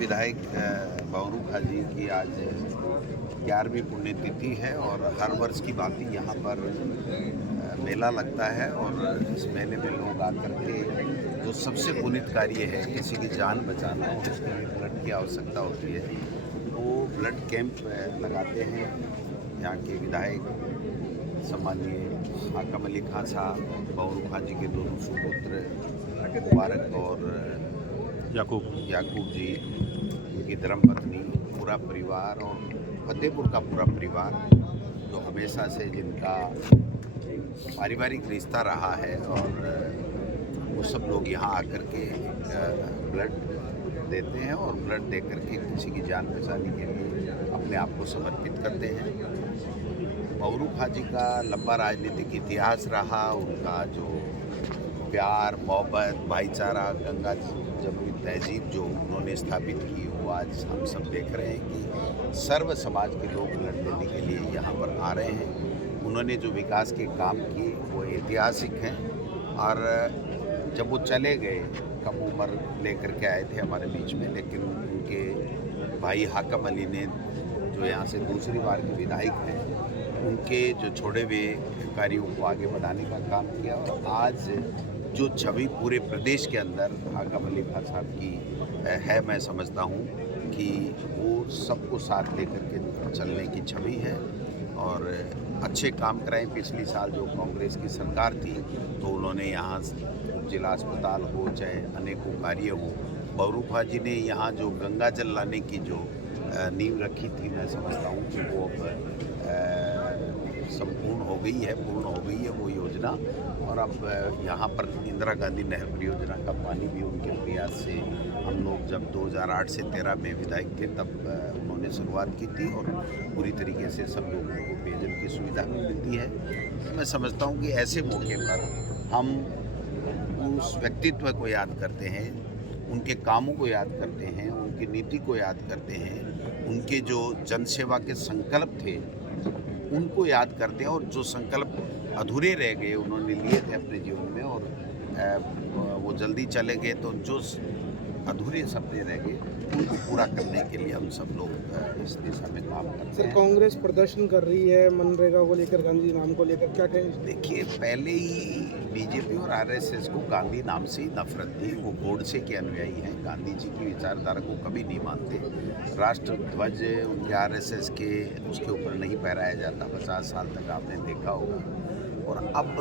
विधायक बवरू खाजी की आज 11वीं पुण्यतिथि है और हर वर्ष की भांति यहाँ पर मेला लगता है और इस मेले में लोग आकर के जो सबसे पुनीत कार्य है किसी की जान बचाना और उसके लिए ब्लड की आवश्यकता होती है वो ब्लड कैंप लगाते हैं। यहाँ के विधायक सम्माननीय हाकम अली खान साहब बवरू खाजी के दोनों सुपुत्र मुबारक और याकूब जी, उनकी धर्मपत्नी, पूरा परिवार और फतेहपुर का पूरा परिवार जो हमेशा से जिनका पारिवारिक रिश्ता रहा है और वो सब लोग यहाँ आकर के ब्लड देते हैं और ब्लड दे करके किसी की जान बचाने के लिए अपने आप को समर्पित करते हैं। बवरू खाजी का लंबा राजनीतिक इतिहास रहा, उनका जो प्यार मोहब्बत भाईचारा गंगा जमुनी तहजीब जो उन्होंने स्थापित की वो आज हम सब देख रहे हैं कि सर्व समाज के लोग ब्लड देने के लिए यहाँ पर आ रहे हैं। उन्होंने जो विकास के काम किए वो ऐतिहासिक हैं और जब वो चले गए कम उम्र लेकर के आए थे हमारे बीच में, लेकिन उनके भाई हाकम अली ने जो यहाँ से दूसरी बार के विधायक हैं उनके जो छोड़े हुए कार्यों को आगे बढ़ाने का काम किया और आज जो छवि पूरे प्रदेश के अंदर हाकम अली खान साहब की है, मैं समझता हूँ कि वो सबको साथ लेकर के चलने की छवि है और अच्छे काम कराएं। पिछली साल जो कांग्रेस की सरकार थी तो उन्होंने यहाँ जिला अस्पताल हो चाहे अनेकों कार्य हो, बवरू खाजी ने यहाँ जो गंगा जल लाने की जो नींव रखी थी, मैं समझता हूँ कि वो अब संपूर्ण हो गई है, पूर्ण हो गई है वो योजना और अब यहाँ पर इंदिरा गांधी नहर परियोजना का पानी भी उनके प्रयास से हम लोग जब 2008 से 13 में विधायक थे तब उन्होंने शुरुआत की थी और पूरी तरीके से सब लोगों को पेयजल की सुविधा मिलती है। तो मैं समझता हूँ कि ऐसे मौके पर हम उस व्यक्तित्व को याद करते हैं, उनके कामों को याद करते हैं, उनकी नीति को याद करते हैं, उनके जो जनसेवा के संकल्प थे उनको याद करते हैं और जो संकल्प अधूरे रह गए उन्होंने लिए थे अपने जीवन में और वो जल्दी चले गए, तो जो अधूरे सपने रह गए उनको पूरा करने के लिए हम सब लोग इस दिशा में काम करते हैं। सर, कांग्रेस प्रदर्शन कर रही है मनरेगा को लेकर, गांधी नाम को लेकर, क्या कहें? देखिए, पहले ही बीजेपी और आरएसएस को गांधी नाम से ही नफरत थी। वो गोडसे के अनुयायी हैं, गांधी जी की विचारधारा को कभी नहीं मानते। राष्ट्र ध्वज उनके आरएसएस के उसके ऊपर नहीं फहराया जाता, 50 साल तक आपने देखा होगा। और अब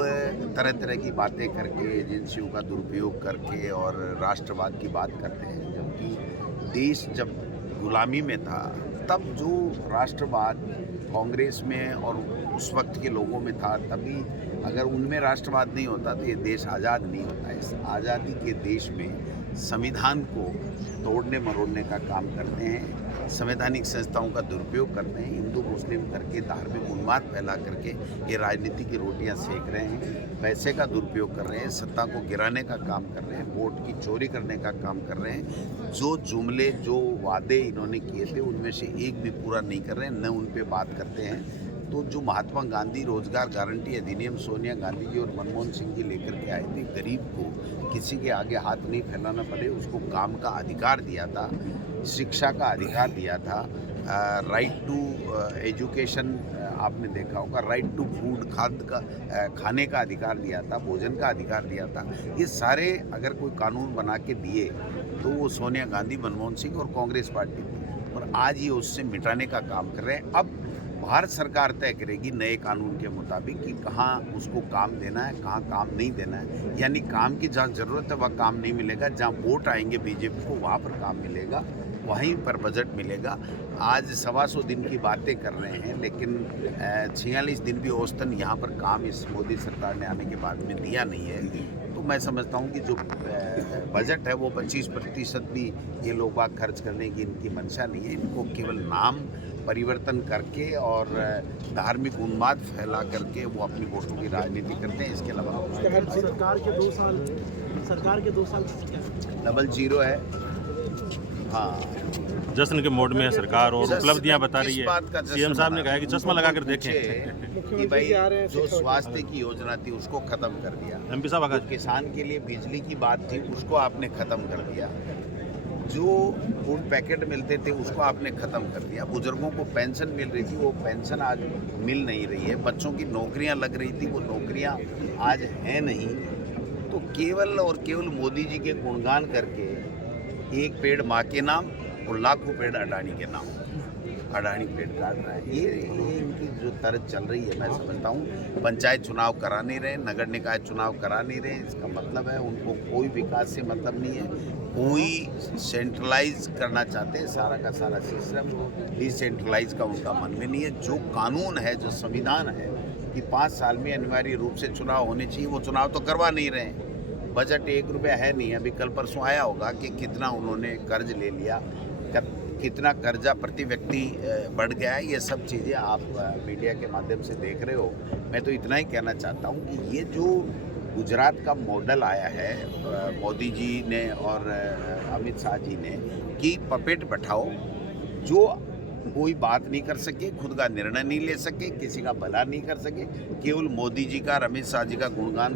तरह तरह की बातें करके एजेंसियों का दुरुपयोग करके और राष्ट्रवाद की बात करते हैं, जबकि देश जब गुलामी में था तब जो राष्ट्रवाद कांग्रेस में और उस वक्त के लोगों में था, तभी अगर उनमें राष्ट्रवाद नहीं होता तो ये देश आज़ाद नहीं होता। इस आज़ादी के देश में संविधान को तोड़ने मरोड़ने का काम करते हैं, संवैधानिक संस्थाओं का दुरुपयोग करते हैं, हिंदू मुस्लिम करके धार्मिक उन्माद फैला करके ये राजनीति की रोटियां सेक रहे हैं, पैसे का दुरुपयोग कर रहे हैं, सत्ता को गिराने का काम कर रहे हैं, वोट की चोरी करने का काम कर रहे हैं। जो जुमले जो वादे इन्होंने किए थे उनमें से एक भी पूरा नहीं कर रहे हैं, न उन पर बात करते हैं। तो जो महात्मा गांधी रोजगार गारंटी अधिनियम सोनिया गांधी जी और मनमोहन सिंह जी लेकर के आए थे, गरीब को किसी के आगे हाथ नहीं फैलाना पड़े, उसको काम का अधिकार दिया था, शिक्षा का अधिकार दिया था, राइट टू एजुकेशन आपने देखा होगा, राइट टू फूड खाद्य का खाने का अधिकार दिया था, भोजन का अधिकार दिया था। ये सारे अगर कोई कानून बना के दिए तो वो सोनिया गांधी, मनमोहन सिंह और कांग्रेस पार्टी थी, और आज ये उससे मिटाने का काम कर रहे हैं। अब भारत सरकार तय करेगी नए कानून के मुताबिक कि कहाँ उसको काम देना है, कहाँ काम नहीं देना है। यानी काम की जहाँ ज़रूरत है वहाँ काम नहीं मिलेगा, जहाँ वोट आएंगे बीजेपी को वहाँ पर काम मिलेगा, वहीं पर बजट मिलेगा। आज 125 दिन की बातें कर रहे हैं, लेकिन 46 दिन भी औसतन यहाँ पर काम इस मोदी सरकार ने आने के बाद में दिया नहीं है। तो मैं समझता हूँ कि जो बजट है वो 25% भी ये लोग बाग खर्च करने की इनकी मंशा नहीं है। इनको केवल नाम परिवर्तन करके और धार्मिक उन्माद फैला करके वो अपनी वोटों की राजनीति करते हैं। इसके अलावा सरकार के 2 साल 00 है। हाँ, जश्न के मोड में है सरकार और उपलब्धियां बता रही है। सीएम साहब ने कहा है कि चश्मा लगा कर देखें कि भाई जो स्वास्थ्य की योजना थी उसको खत्म कर दिया, एमपी साहब किसान के लिए बिजली की बात थी उसको आपने खत्म कर दिया, जो फूड पैकेट मिलते थे उसको आपने ख़त्म कर दिया। बुजुर्गों को पेंशन मिल रही थी, वो पेंशन आज मिल नहीं रही है। बच्चों की नौकरियां लग रही थी, वो नौकरियां आज हैं नहीं। तो केवल और केवल मोदी जी के गुणगान करके एक पेड़ माँ के नाम और लाखों पेड़ अडानी के नाम, अडानी पेड़ काट रहा है। ये इनकी जो तर्ज चल रही है, मैं समझता हूँ पंचायत चुनाव करा नहीं रहे, नगर निकाय चुनाव करा नहीं रहे। इसका मतलब है उनको कोई विकास से मतलब नहीं है, कोई सेंट्रलाइज करना चाहते हैं सारा का सारा सिस्टम, डिसेंट्रलाइज का उनका मन में नहीं है। जो कानून है, जो संविधान है कि 5 साल में अनिवार्य रूप से चुनाव होने चाहिए, वो चुनाव तो करवा नहीं रहे हैं। बजट 1 रुपया है नहीं। अभी कल परसों आया होगा कि कितना उन्होंने कर्ज ले लिया, कितना कर्जा प्रति व्यक्ति बढ़ गया है। ये सब चीज़ें आप मीडिया के माध्यम से देख रहे हो। मैं तो इतना ही कहना चाहता हूँ कि ये जो गुजरात का मॉडल आया है मोदी जी ने और अमित शाह जी ने कि पपेट बैठाओ, जो कोई बात नहीं कर सके, खुद का निर्णय नहीं ले सके, किसी का भला नहीं कर सके, केवल मोदी जी का, अमित शाह जी का गुणगान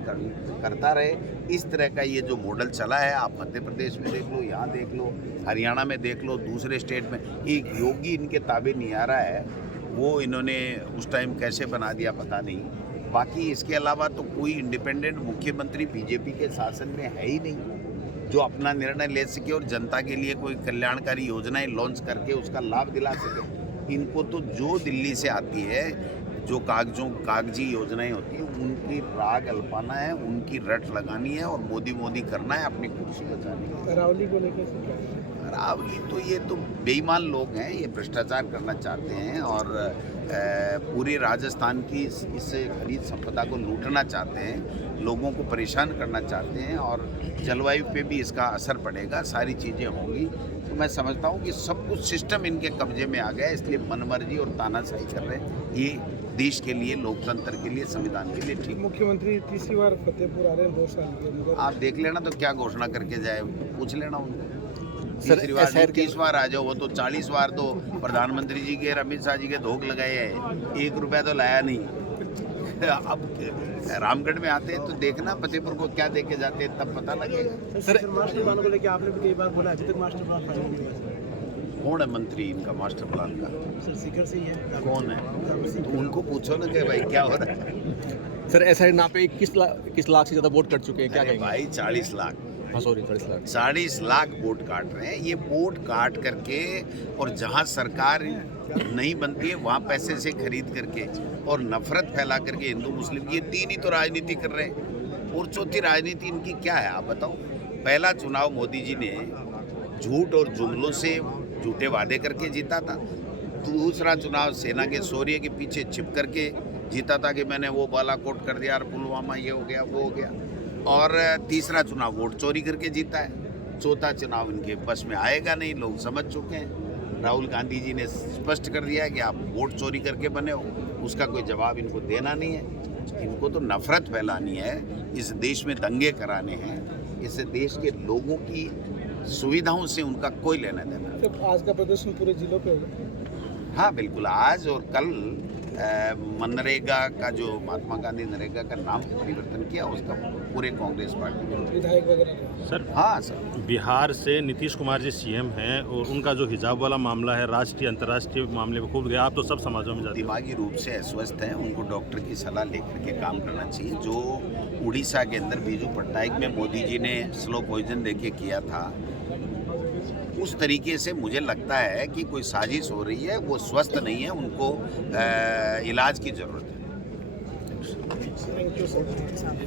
करता रहे, इस तरह का ये जो मॉडल चला है। आप मध्य प्रदेश में देख लो, यहाँ देख लो, हरियाणा में देख लो, दूसरे स्टेट में। एक योगी इनके ताबे नहीं आ रहा है, वो इन्होंने उस टाइम कैसे बना दिया पता नहीं। बाकी इसके अलावा तो कोई इंडिपेंडेंट मुख्यमंत्री बीजेपी के शासन में है ही नहीं जो अपना निर्णय ले सके और जनता के लिए कोई कल्याणकारी योजनाएं लॉन्च करके उसका लाभ दिला सके। इनको तो जो दिल्ली से आती है, जो कागजी योजनाएं होती हैं, उनकी राग अल्पाना है, उनकी रट लगानी है और मोदी मोदी करना है, अपनी कुर्सी बचानी है। अरावली को लेकर अरावली तो ये तो बेईमान लोग हैं, ये भ्रष्टाचार करना चाहते हैं और पूरे राजस्थान की इस खनिज संपदा को लूटना चाहते हैं, लोगों को परेशान करना चाहते हैं और जलवायु पे भी इसका असर पड़ेगा, सारी चीज़ें होंगी। तो मैं समझता हूँ कि सब कुछ सिस्टम इनके कब्जे में आ गया है, इसलिए मनमर्जी और तानाशाही कर रहे हैं। ये देश के लिए, लोकतंत्र के लिए, संविधान के लिए ठीक। मुख्यमंत्री तीसरी बार फतेहपुर आ रहे हैं 2 साल के। आप देख लेना तो क्या घोषणा करके जाए, पूछ लेना उनको। सर, तीसरी बार 30 बार आ जाओ, वो तो 40 बार तो प्रधानमंत्री जी के, अमित शाह जी के धोख लगाए हैं, 1 रुपया तो लाया नहीं। अब रामगढ़ में आते हैं तो देखना फतेहपुर को क्या देके जाते हैं, तब पता लगेगा। सर, मास्टर प्लान को लेकर आपने भी कई बार बोला, अभी तक मास्टर प्लान फाइनल नहीं हुआ। कौन है मंत्री इनका मास्टर प्लान का? सर सीकर से ही है। कौन है? तो उनको पूछो ना कि भाई क्या हो रहा है। सर ऐसा नाम पे किस लाख से ज़्यादा वोट कट चुके हैं, क्या अरे कहेंगे? भाई 40 लाख, हाँ सॉरी 40 लाख 40 लाख वोट काट रहे हैं। ये वोट काट करके और जहां सरकार नहीं बनती है वहां पैसे से खरीद करके और नफरत फैला करके हिंदू मुस्लिम, ये 3 ही तो राजनीति कर रहे हैं। और चौथी राजनीति इनकी क्या है आप बताओ? पहला चुनाव मोदी जी ने झूठ और जुमलों से, झूठे वादे करके जीता था। दूसरा चुनाव सेना के शौर्य के पीछे छिप करके जीता था कि मैंने वो बालाकोट कर दिया और पुलवामा ये हो गया वो हो गया। और तीसरा चुनाव वोट चोरी करके जीता है। चौथा चुनाव इनके बस में आएगा नहीं, लोग समझ चुके हैं। राहुल गांधी जी ने स्पष्ट कर दिया है कि आप वोट चोरी करके बने हो, उसका कोई जवाब इनको देना नहीं है। इनको तो नफरत फैलानी है, इस देश में दंगे कराने हैं, इस देश के लोगों की सुविधाओं से उनका कोई लेना देना। तो आज का प्रदर्शन पूरे जिलों पे होगा? हाँ बिल्कुल, आज और कल मनरेगा का जो महात्मा गांधी नरेगा का नाम परिवर्तन किया, उसका पूरे कांग्रेस पार्टी में विधायक वगैरह। सर, हाँ सर, बिहार से नीतीश कुमार जी सीएम हैं और उनका जो हिजाब वाला मामला है राष्ट्रीय अंतर्राष्ट्रीय मामले में खूब गया, आप तो सब समाजों में जाते हैं। दिमागी रूप से अस्वस्थ हैं, उनको डॉक्टर की सलाह लेकर के काम करना चाहिए। जो उड़ीसा के अंदर बीजू पट्टायक में मोदी जी ने स्लो पॉइजन देके किया था, उस तरीके से मुझे लगता है कि कोई साजिश हो रही है। वो स्वस्थ नहीं है, उनको इलाज की ज़रूरत है। Thank you sir.